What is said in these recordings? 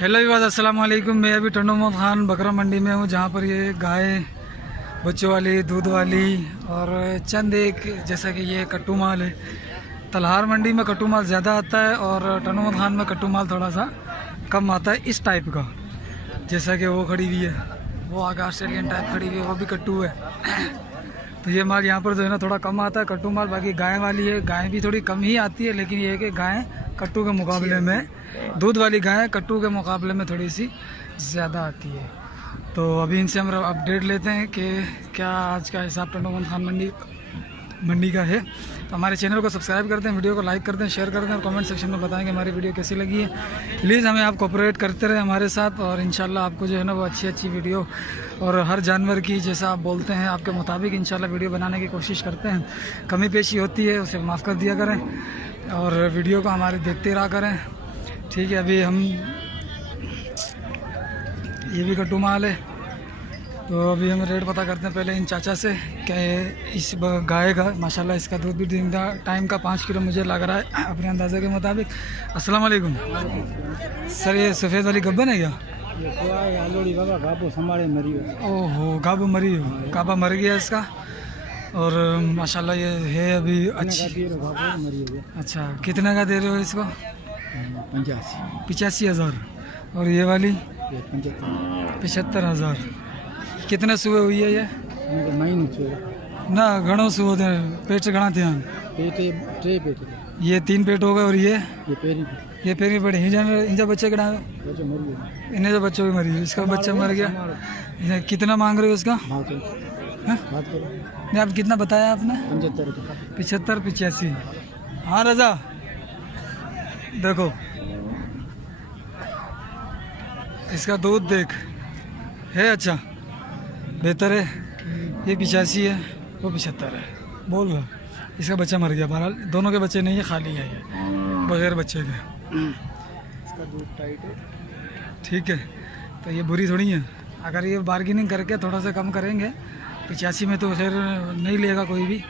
Hello विवाद, अस्सलाम वालेकुम। मैं अभी टंडो मोहम्मद खान बकरा मंडी में हूँ, जहाँ पर ये गाय बच्चों वाली, दूध वाली और चंद एक जैसा कि ये कट्टू माल है। तलहार मंडी में कट्टू माल ज़्यादा आता है और टंडो मोहम्मद खान में कट्टू माल थोड़ा सा कम आता है इस टाइप का। जैसा कि वो खड़ी हुई है, वो आगे ऑस्ट्रेलियन टाइप खड़ी हुई है, वो भी कट्टू है। तो ये माल यहाँ पर जो है ना थोड़ा कम आता है कट्टू माल। बाकी गाय वाली है, गाय भी थोड़ी कम ही आती है, लेकिन ये है कि गाय कट्टू के मुकाबले में, दूध वाली गाय कट्टू के मुकाबले में थोड़ी सी ज़्यादा आती है। तो अभी इनसे हम अपडेट लेते हैं कि क्या आज का हिसाब टंडो मोहम्मद खान मंडी का है। तो हमारे चैनल को सब्सक्राइब करते हैं, वीडियो को लाइक करते हैं, शेयर करते हैं और कमेंट सेक्शन में बताएं कि हमारी वीडियो कैसी लगी है। प्लीज़ हमें आप कोऑपरेट करते रहे हमारे साथ, और इंशाल्लाह आपको जो है ना वो अच्छी वीडियो और हर जानवर की जैसा आप बोलते हैं आपके मुताबिक इंशाल्लाह वीडियो बनाने की कोशिश करते हैं। कमी पेशी होती है उसे माफ़ कर दिया करें और वीडियो को हमारे देखते रहा करें, ठीक है। अभी हम ये भी कट्टू माल है, तो अभी हम रेट पता करते हैं पहले इन चाचा से क्या है इस गाय का। माशाल्लाह इसका दूध भी टाइम का 5 किलो मुझे लग रहा है अपने अंदाजे के मुताबिक। अस्सलाम वालेकुम सर, ये सफ़ेद वाली गब्बन है क्या? ओहो, गाबू मरी हो, गाबा मर गया इसका। और माशाल्लाह ये है अभी अच्छी। अच्छा, कितने का दे रहे हो इसको? 85,000। और ये वाली 75,000। कितने सुबह हुई है ये? ना घणो सुबह थे, पेट से घना थे। ये 3 पेट हो गए और ये पेरी पड़े इंजा बच्चे कड़ा इन्हें तो बच्चों भी मरी, इसका बच्चा मर गया। कितना मांग रहे हो उसका? नहीं, आप कितना बताया आपने? 75, 85। हाँ रजा, देखो इसका दूध देख, है अच्छा, बेहतर है। ये 85 है, वो 75 है। बोल रहा इसका बच्चा मर गया। बहरहाल दोनों के बच्चे नहीं है, खाली है ये बगैर बच्चे के। इसका दूध टाइट है, ठीक है। तो ये बुरी थोड़ी है, अगर ये बार्गेनिंग करके थोड़ा सा कम करेंगे 85 में तो खैर नहीं लेगा कोई भी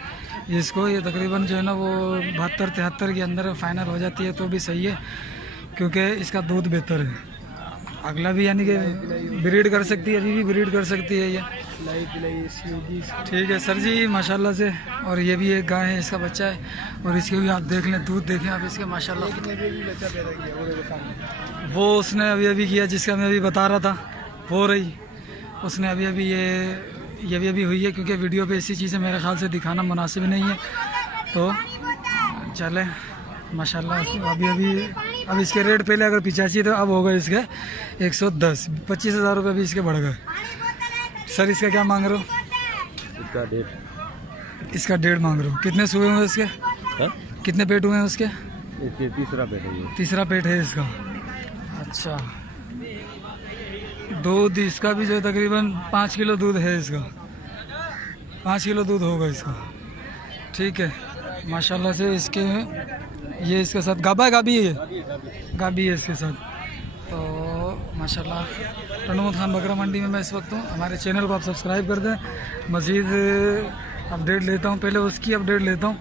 इसको। ये तकरीबन जो है ना वो 72-73 के अंदर फाइनल हो जाती है तो भी सही है, क्योंकि इसका दूध बेहतर है। अगला भी यानी कि ब्रीड कर सकती है, अभी भी ब्रीड कर सकती है ये, ठीक है सर जी माशाल्लाह से। और ये भी एक गाय है, इसका बच्चा है और इसके भी आप देख लें, दूध देखें आप इसके माशाल्लाह। वो उसने अभी किया जिसका मैं अभी बता रहा था, हो रही उसने अभी ये भी हुई है, क्योंकि वीडियो पे ऐसी चीज़ें मेरे ख्याल से दिखाना मुनासिब नहीं है। तो चले माशाल्लाह। अब इसके रेट पहले अगर 85 तो अब हो गए इसके 110। 25,000 रुपये भी इसके बढ़ गए। सर इसका क्या मांग रहे हो? इसका 1.5 मांग रहे हो। कितने सुबह हुए इसके? कितने पेट हुए हैं उसके? तीसरा पेट है इसका। अच्छा, दूध इसका भी जो है तकरीबन 5 किलो दूध है इसका, 5 किलो दूध होगा इसका, ठीक है माशाल्लाह से। इसके ये इसके साथ गाबी है इसके साथ। तो माशाल्लाह टंडो मोहम्मद खान बकरा मंडी में मैं इस वक्त हूँ। हमारे चैनल को आप सब्सक्राइब कर दें। मज़ीद अपडेट लेता हूँ, पहले उसकी अपडेट लेता हूँ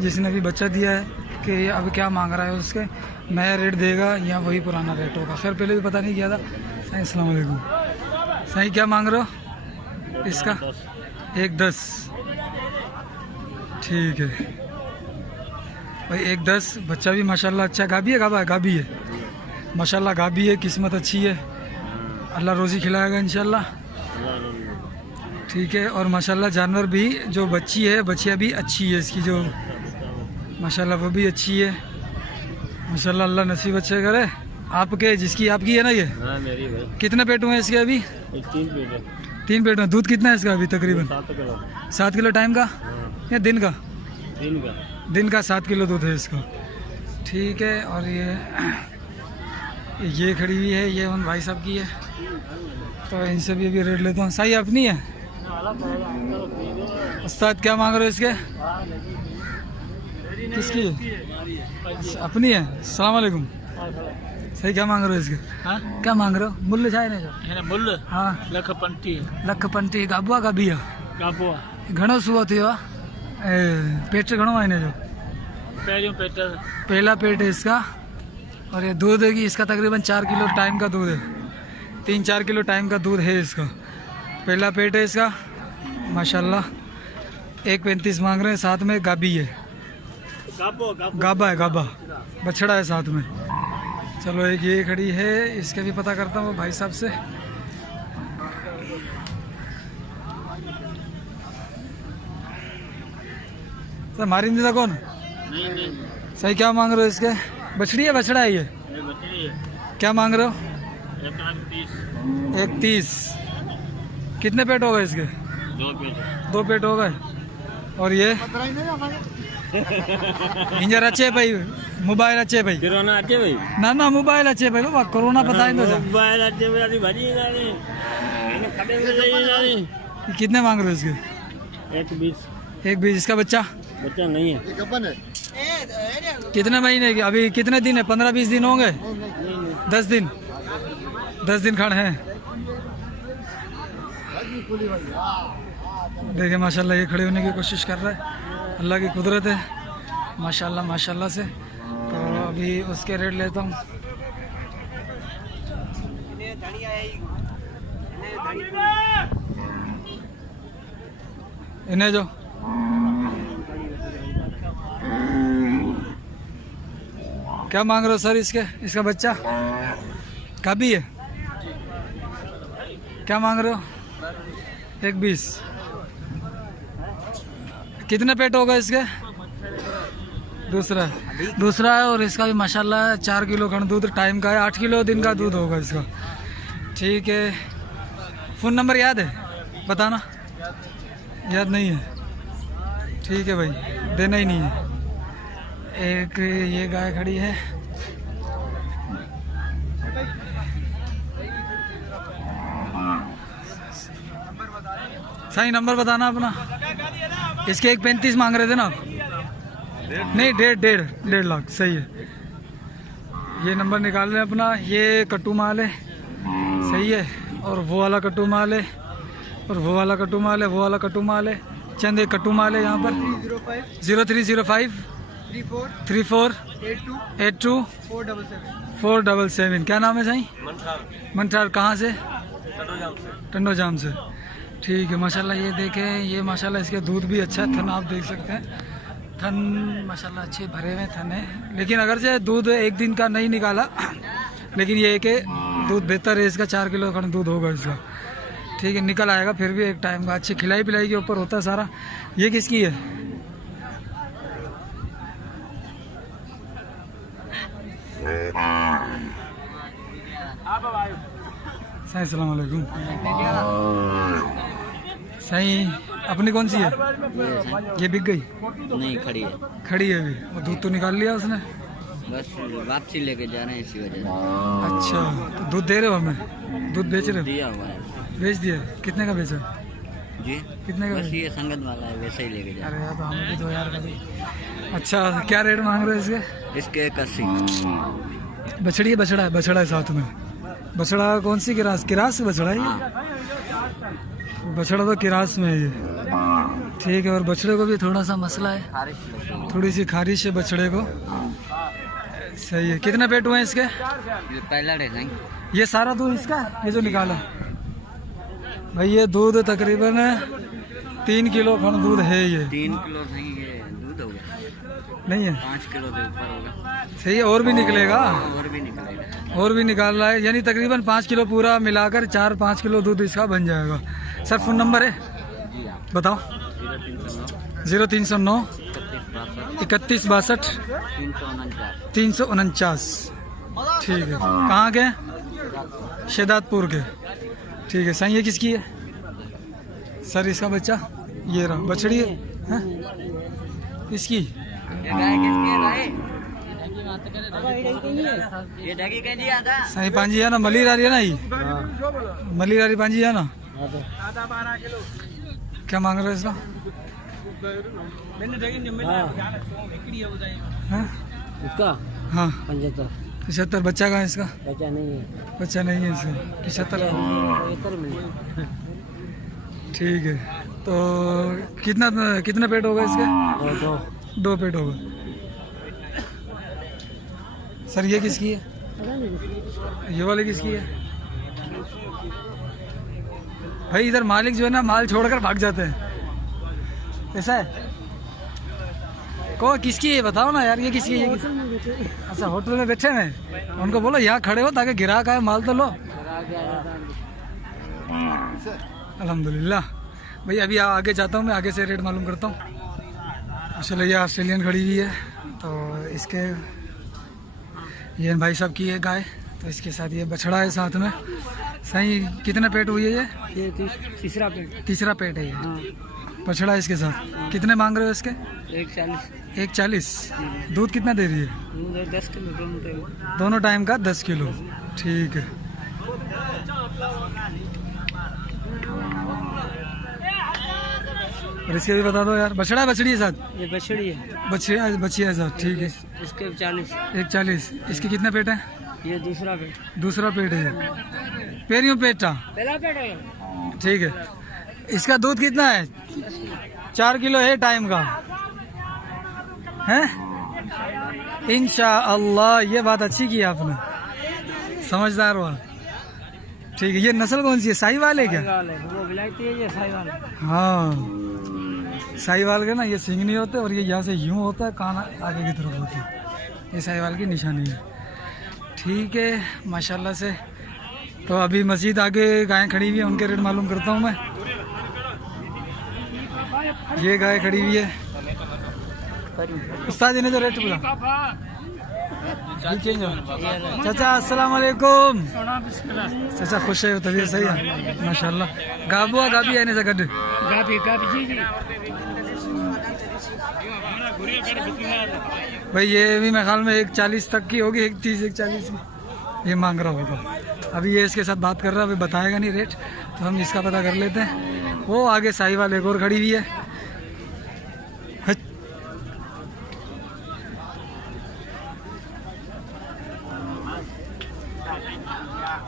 जिसने अभी बच्चा दिया है कि अब क्या मांग रहा है, उसके नया रेट देगा या वही पुराना रेट होगा। खैर पहले भी पता नहीं किया था। सही, अस्सलाम वालेकुम। सही क्या मांग रहे हो इसका? 1.10, ठीक है भाई 1.10। बच्चा भी माशाल्लाह अच्छा, गाबी है माशाल्लाह, गाबी है, किस्मत अच्छी है, अल्लाह रोज़ी खिलाएगा इंशाल्लाह, ठीक है। और माशाल्लाह जानवर भी जो बच्ची है, बच्चियाँ भी अच्छी है इसकी, जो माशाल्लाह वो भी अच्छी है माशाल्लाह। अल्लाह नसीब अच्छे करे आपके, आपकी है ना ये? मेरी भाई। कितने पेट हुए हैं इसके अभी? 3 पेट में। दूध कितना है इसका अभी तकरीबन? 7 किलो टाइम का या दिन का? दिन का 7 किलो दूध है इसका, ठीक है। और ये खड़ी हुई है, ये उन भाई साहब की है, तो इनसे भी अभी रेट लेता हूँ। सही अपनी है उस्ताद, क्या मांग रहे हो इसके? किसकी है? अपनी है। अस्सलाम वालेकुम। सही क्या मांग रहे हो इसके? हाँ क्या मांग रहे हो? मूल्य छाए नहीं जो मूल्य? हाँ 1.50 गाबुआ का बिया घणो सुबह थी पेट से घणो आने जो पहला पेट है इसका और ये दूध है कि इसका तकरीबन 4 किलो टाइम का दूध है, 3-4 किलो टाइम का दूध है इसका। पहला पेट है इसका माशाल्लाह। 1.35 मांग रहे हैं, साथ में गाबी है, गाबा है, गाबा बछड़ा है साथ में। चलो एक ये खड़ी है, इसके भी पता करता हूँ भाई साहब से। सर मारी नहीं था कौन? सही क्या मांग रहे हो इसके? बछड़ी है बछड़ा है ये? क्या मांग रहे हो? 1.30। कितने पेट हो गए इसके? 2 पेट हो गए। और ये इंजर अच्छे भाई, मोबाइल अच्छे भाई, कोरोना अच्छे भाई, ना ना मोबाइल अच्छे भाई, बाबा कोरोना बताए तो मोबाइल अच्छे भाई भाजी कितने मांग रहे हो इसके? 1.20। इसका बच्चा नहीं है, कितने महीने की? अभी कितने दिन है? 15-20 दिन होंगे? 10 दिन खड़ हैं। देखिए माशाल्लाह ये खड़े होने की कोशिश कर रहा है, अल्लाह की कुदरत है माशाल्लाह माशाल्लाह से। तो अभी उसके रेट लेता हूँ। इन्हें जो क्या मांग रहे हो सर इसके? इसका बच्चा कभी है, क्या मांग रहे हो? 1.20। कितने पेट होगा इसके? दूसरा है। और इसका भी माशाल्लाह 4 किलो खंड दूध टाइम का है, 8 किलो दिन का दूध होगा इसका। ठीक है, फ़ोन नंबर याद है? बताना। याद नहीं है? ठीक है भाई, देना ही नहीं है। एक ये गाय खड़ी है, सही नंबर बताना अपना। इसके 1.35 मांग रहे थे ना? नहीं, 1.5 लाख सही है। ये नंबर निकाल लें अपना। ये कट्टू माल है, सही है। और वो वाला कट्टू माल है, और वो वाला कट्टू माल है, वो वाला कट्टू माल है। चंद एक कट्टू माल है यहाँ पर। 0305 34 82 477। क्या नाम है साईं? मंठार। कहाँ से? टंडो जाम से। ठीक है माशाल्लाह। ये देखें, ये माशाल्लाह इसके दूध भी अच्छा है, थन आप देख सकते हैं, थन माशाल्लाह अच्छे भरे हुए थन है। लेकिन अगर से दूध एक दिन का नहीं निकाला, लेकिन ये है कि दूध बेहतर है इसका, 4 किलो का दूध होगा इसका। ठीक है, निकल आएगा फिर भी एक टाइम का। अच्छी खिलाई पिलाई के ऊपर होता है सारा। ये किसकी है? सही, अस्सलाम वालेकुम। सही, अपनी कौन सी है? ये बिक गई? नहीं, खड़ी है। खड़ी है अभी। और दूध तो निकाल लिया उसने? बस वापसी लेके जा रहे हैं इसी वजह से। अच्छा, तो दूध दे रहे हो हमें? दूध बेच रहे हो? दिया हुआ है। बेच दिया? कितने का बेचा जी? कितने का? बस ये संगत वाला है, वैसे ही लेके जा। अरे यार, तो हमें भी 2000 का दी। अच्छा, क्या रेट मांग रहे हो इसके? इसके 81। बछड़ी है? बछड़ा है? बछड़ा है साथ में। बछड़ा कौन सी किरास? किरास बछड़ा है ये? बछड़ा तो किरास में है ये। ठीक है। और बछड़े को भी थोड़ा सा मसला है, थोड़ी सी खारिश है बछड़े को। सही है। कितने पेट हुए हैं इसके? ये पहला है नहीं? ये सारा दूध इसका? ये जो निकाला भाई, ये दूध तकरीबन 3 किलो खंड दूध है ये। 3 किलो नहीं, ये दूध होगा नहीं है? 5 किलो के ऊपर होगा। सही है। और भी निकलेगा? और भी निकलेगा। और भी निकाल रहा है, यानी तकरीबन 5 किलो पूरा मिलाकर 4-5 किलो दूध इसका बन जाएगा। सर फ़ोन नंबर है? बताओ। 0309 31 62 349। ठीक है। कहाँ के? शेदातपुर के। ठीक है। सही है। किसकी है सर इसका बच्चा? ये रहा, बछड़ी है, है? इसकी? ये गाय किसकी है भाई? ये ढगी कहीं दिया था? सही पांजी है ना? मली रारी है ना? ये मली रारी पांजी है ना? क्या मांग रहे हो इसका? इसका? हाँ 75। 75। बच्चा कहाँ है इसका? बच्चा नहीं है। बच्चा नहीं है इसका। 75। ठीक है। तो कितना पेट होगा इसके? 2 पेट होगा। सर ये किसकी है? पता नहीं ये वाली किसकी है? भाई इधर मालिक जो है ना माल छोड़कर भाग जाते हैं, ऐसा है? को किसकी है बताओ ना यार, ये किसकी है? अच्छा होटल में बैठे हैं, उनको बोलो यहाँ खड़े हो ताकि ग्राहक आए माल तो लो। अल्हम्दुलिल्लाह। भाई अभी आगे जाता हूँ मैं, आगे से रेट मालूम करता हूँ। चलो ये ऑस्ट्रेलियन खड़ी हुई है, तो इसके ये भाई साहब की है गाय, तो इसके साथ ये बछड़ा है साथ में। सही कितना पेट हुई है ये तीसरा पेट। तीसरा पेट है ये। हाँ बछड़ा इसके साथ कितने मांग रहे हो इसके? 140। 140। दूध कितना दे रही है? 10 किलो दोनों टाइम का 10 किलो। ठीक है। और इसके भी बता दो यार, बछड़ा बछड़ी है साथ? ये बछड़ी है। बछिया है साथ, ठीक है। इसके 40। 140। इसके कितने पेट है? ये दूसरा पेट। दूसरा पेट है। पेरियों पेटा, पहला पेट है। ठीक है। इसका दूध कितना है? 4 किलो है टाइम का, है? इंशाअल्लाह। ये बात अच्छी की आपने, समझदार हुआ। ठीक है। ये नस्ल कौन सी है? साहिवाल है क्या? वो विलायती है, ये साहिवाल है। हाँ साहिवाल के ना ये सींग नहीं होते, और ये यहाँ से यूं होता है, कान आगे की तरफ होती है। ये साहिवाल की निशानी है। ठीक है माशाल्लाह से। तो अभी मस्जिद आगे गायें खड़ी हुई है, उनके रेट मालूम करता हूँ मैं। ये गाय खड़ी हुई है, उस्ताद इन्हें जो रेट बोला। चाचा अस्सलाम वालेकुम। चाचा खुश है? तबीयत सही है माशाल्लाह। गाबुआ गाबी आने से गड्ढे गाबी जी जी। भाई ये भी मेरे ख्याल में 140 तक की होगी, 130 140 की ये मांग रहा होगा। अभी ये इसके साथ बात कर रहा है, अभी बताएगा नहीं रेट, तो हम इसका पता कर लेते हैं। वो आगे साहिवाल एक और खड़ी हुई है।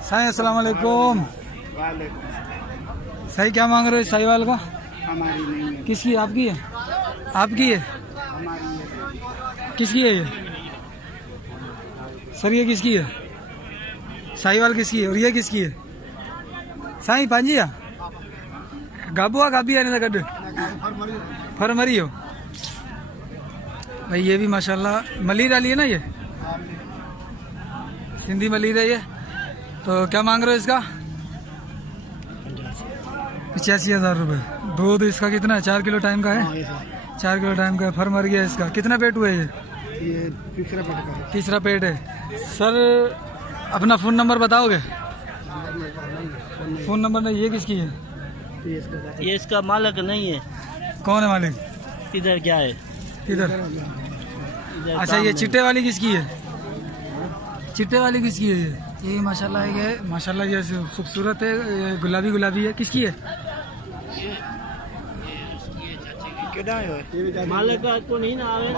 साईं अस्सलाम वालेकुम। सही क्या मांग रहे हो साहिवाल का? हमारी नहीं है। किसकी? आपकी है? आपकी है? किसकी है ये? सर ये किसकी है? साहिवाल किसकी है? और ये किसकी है? साईं पांजिया गाबुआ गाबी आने का गड्ढे फरमरी हो भाई। ये भी माशाल्लाह मलिर वाली है ना, ये सिंधी मलिर है ये। तो क्या मांग रहे हो इसका? 85,000 रुपये। दूध इसका कितना है? 4 किलो टाइम का है। 4 किलो टाइम का है। फर मर गया इसका। कितना पेट हुआ है ये? तीसरा पेट का। तीसरा पेट है। सर अपना फ़ोन नंबर बताओगे? फ़ोन नंबर नहीं। ये किसकी है? ये इसका मालिक नहीं है। कौन है मालिक? इधर क्या है? इधर। अच्छा ये चिट्टे वाली किसकी है? चिट्टे वाली किसकी है? ये माशाल्लाह ये माशाल्लाह ये खूबसूरत है, ये गुलाबी गुलाबी है। किसकी है? मालिक को नहीं ना आवे।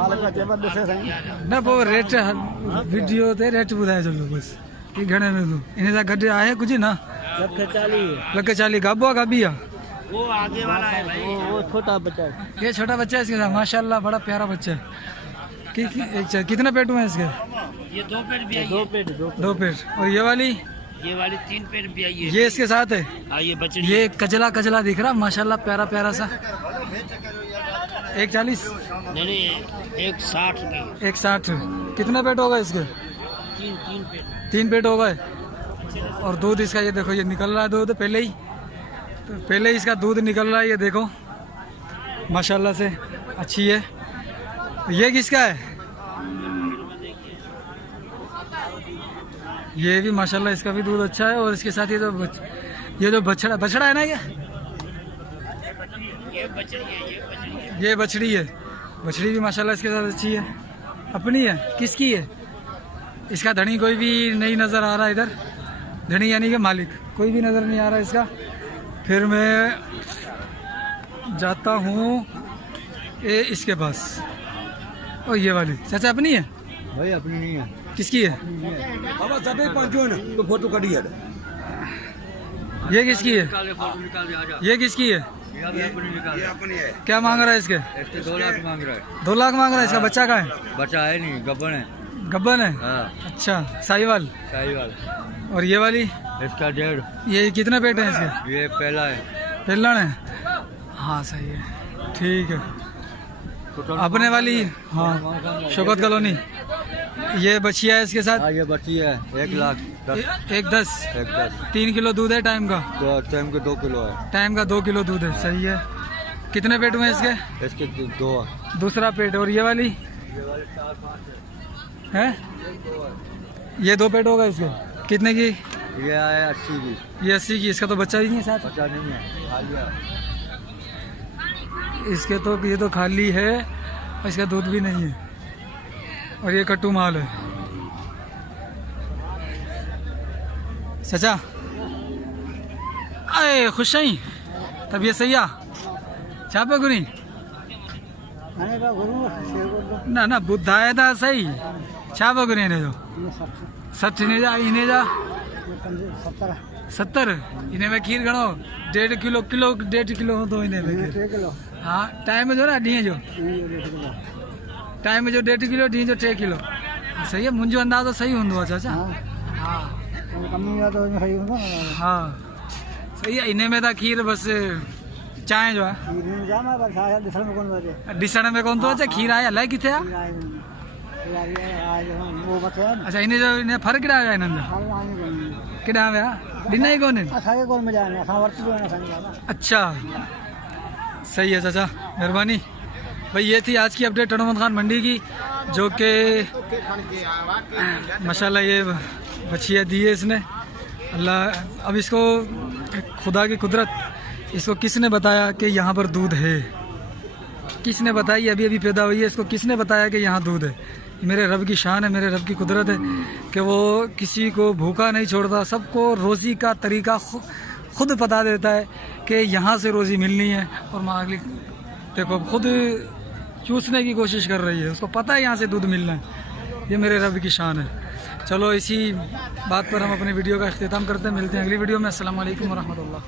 ना वो रेट वीडियो ते रेट बुधाए चलो बस ये घणे में तू इन्हें सा गड्ढे आए कुछ ना 140 गाबुआ गाबिया। वो आगे वाला है भाई, वो छोटा बच्चा है। ये छोटा बच्चा है इसके साथ माशाल्लाह बड़ा प्यारा बच्चा है। कितना पेट हुए हैं इसके? ये 2 पेट भी आई है। 2 पेट। और ये वाली 3 पेट भी आई है। ये इसके साथ है। हाँ ये बछड़ी। ये कजला कजला दिख रहा माशाल्लाह प्यारा प्यारा सा। 140 नहीं 160 नहीं। 160। कितना पेट होगा इसके? 3 पेट हो गए। और दूध इसका ये देखो ये निकल रहा है दूध पहले ही, तो पहले ही इसका दूध निकल रहा है। ये देखो माशाल्लाह से अच्छी है। ये किसका है? ये भी माशाल्लाह इसका भी दूध अच्छा है। और इसके साथ ये जो बछड़ा बछड़ा है ना, ये बछड़ी है। बछड़ी भी माशाल्लाह इसके साथ अच्छी है। अपनी है? किसकी है? इसका धनी कोई भी नहीं नज़र आ रहा इधर। धनी यानी कि मालिक कोई भी नज़र नहीं आ रहा इसका। फिर मैं जाता हूँ ये इसके पास। और ये वाली चाचा अपनी है? भाई अपनी नहीं है। किसकी है? तो फोटो कटी है। ये किसकी है? ये किसकी है? ये अपनी है। क्या मांग रहा है इसके? 2 लाख मांग रहा है। 2 लाख मांग रहा है। इसका बच्चा का है? बच्चा है नहीं, गब्बन है। गब्बन है? हाँ अच्छा, साहिवाल। साहिवाल। और ये वाली? इसका 1.5। ये कितने पेट हैं इसके? ये पहला है। पिल्लन है? हाँ सही है, ठीक है। अपने वाली? हाँ, शौकत कॉलोनी। ये बछिया है इसके साथ? हाँ ये बच्ची है 1,10,000। 1,10,000। 1,10,000। 3 किलो दूध है टाइम का? तो टाइम के 2 किलो है। टाइम का 2 किलो दूध है, सही है। कितने पेट हुए इसके? इसके 2। दूसरा पेट। और ये वाली है? ये 2 पेट होगा इसके? कितने की? ये आया 80 की। ये 80 की। इसका तो बच्चा ही नहीं है साथ? पता नहीं है, खा लिया। इसके तो ये तो खाली है और इसका दूध भी नहीं है। और ये कट्टू माल है। चाचा अरे खुश नहीं तबीयत सही आ छापे गुरी ना ना बुद्धा है था सही छापे गुरी ने जो 60 ने जा इन्हें जा 70 इन्हें में खीर गणो 1.5 किलो 1.5 किलो हो तो इन्हें में खीर। हाँ टाइम में जो ना डी जो टाइम में जो 1.5 किलो डी जो 3 किलो सही है। मुंहिंजो अंदाज़ो सही हूंदो आहे चाचा। हाँ हाँ सही है। इन्हें में था खीर बस चांहि जो आहे ॾिसण में कोन थो अचे खीर आहे अलाए किथे आहे। अच्छा इन्हें जो इन्हें फर्क केॾा विया हिननि जा केॾा विया ॾिना ई कोन्हनि? अच्छा सही है चाचा मेहरबानी। भाई ये थी आज की अपडेट टनोमत खान मंडी की, जो कि माशाल्लाह ये बछिया दी है इसने। अल्लाह अब इसको खुदा की कुदरत, इसको किसने बताया कि यहाँ पर दूध है? किसने बताई? अभी अभी पैदा हुई है, इसको किसने बताया कि यहाँ दूध है? मेरे रब की शान है, मेरे रब की कुदरत है कि वो किसी को भूखा नहीं छोड़ता, सबको रोज़ी का तरीका खुद पता देता है कि यहाँ से रोज़ी मिलनी है। और मालिक देखो खुद चूसने की कोशिश कर रही है, उसको पता है यहाँ से दूध मिलना है। ये मेरे रब की शान है। चलो इसी बात पर हम अपने वीडियो का अख्तिताम करते हैं, मिलते हैं अगली वीडियो में। अस्सलाम वालेकुम वरहमतुल्लाह।